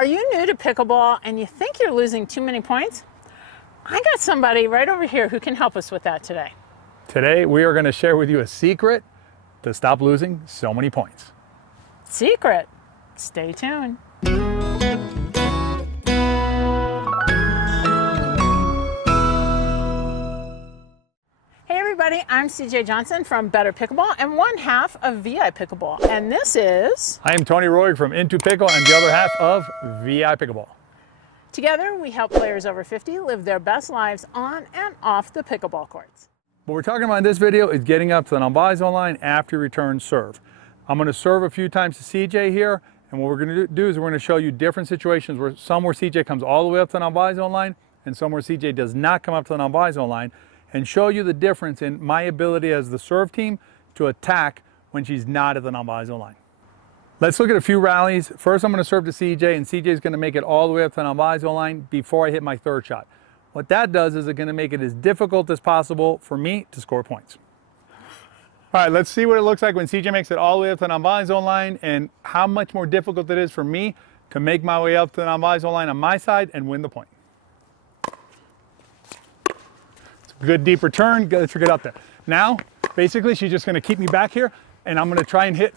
Are you new to pickleball and you think you're losing too many points? I got somebody right over here who can help us with that today. Today we are going to share with you a secret to stop losing so many points. Secret? Stay tuned. Hey everybody, I'm CJ Johnson from Better Pickleball and one half of VIPickleball. And this is... I am Tony Roy from In2Pickle and the other half of VIPickleball. Together we help players over 50 live their best lives on and off the pickleball courts. What we're talking about in this video is getting up to the non-bias line after you return serve. I'm going to serve a few times to CJ here, and what we're going to do is we're going to show you different situations where CJ comes all the way up to the non-bias line and some where CJ does not come up to the non-bias line, and show you the difference in my ability as the serve team to attack when she's not at the non-bias line. Let's look at a few rallies. First, I'm going to serve to CJ, and CJ is going to make it all the way up to the non-bias line before I hit my third shot. What that does is it's going to make it as difficult as possible for me to score points. All right, let's see what it looks like when CJ makes it all the way up to the non-bias line and how much more difficult it is for me to make my way up to the non-bias line on my side and win the point. Good deep return, let's get up there. Now, basically, she's just gonna keep me back here and I'm gonna try and hit.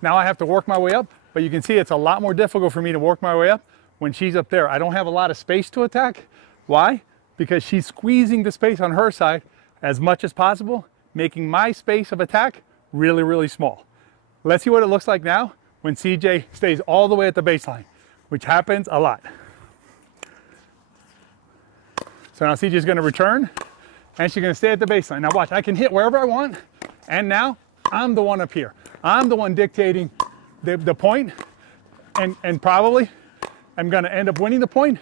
Now I have to work my way up, but you can see it's a lot more difficult for me to work my way up when she's up there. I don't have a lot of space to attack. Why? Because she's squeezing the space on her side as much as possible, making my space of attack really, really small. Let's see what it looks like now when CJ stays all the way at the baseline, which happens a lot. So now CJ's gonna return, and she's gonna stay at the baseline. Now watch, I can hit wherever I want, and now I'm the one up here. I'm the one dictating the point, and probably I'm gonna end up winning the point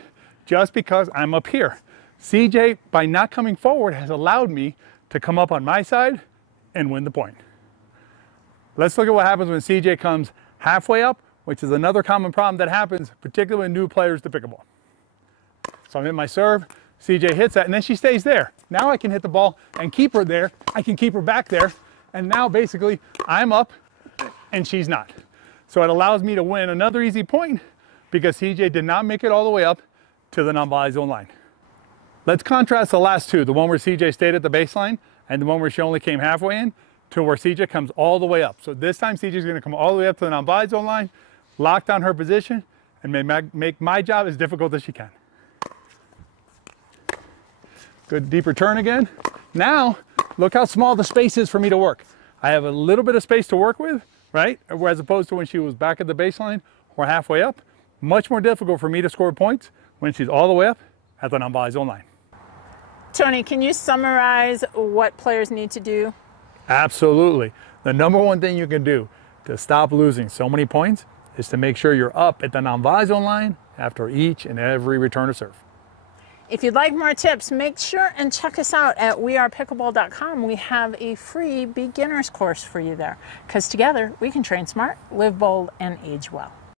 just because I'm up here. CJ, by not coming forward, has allowed me to come up on my side and win the point. Let's look at what happens when CJ comes halfway up, which is another common problem that happens, particularly with new players to pickleball. So I'm in my serve, CJ hits that, and then she stays there. Now I can hit the ball and keep her there. I can keep her back there. And now basically I'm up and she's not. So it allows me to win another easy point because CJ did not make it all the way up to the non-bias line. Let's contrast the last two, the one where CJ stayed at the baseline and the one where she only came halfway in, to where CJ comes all the way up. So this time CJ is going to come all the way up to the non-bias line, lock down her position, and make my job as difficult as she can. Good deep return again. Now, look how small the space is for me to work. I have a little bit of space to work with, right? As opposed to when she was back at the baseline or halfway up. Much more difficult for me to score points when she's all the way up at the non-bias line. Tony, can you summarize what players need to do? Absolutely. The number one thing you can do to stop losing so many points is to make sure you're up at the non-bias line after each and every return of serve. If you'd like more tips, make sure and check us out at wearepickleball.com. We have a free beginner's course for you there, because together we can train smart, live bold, and age well.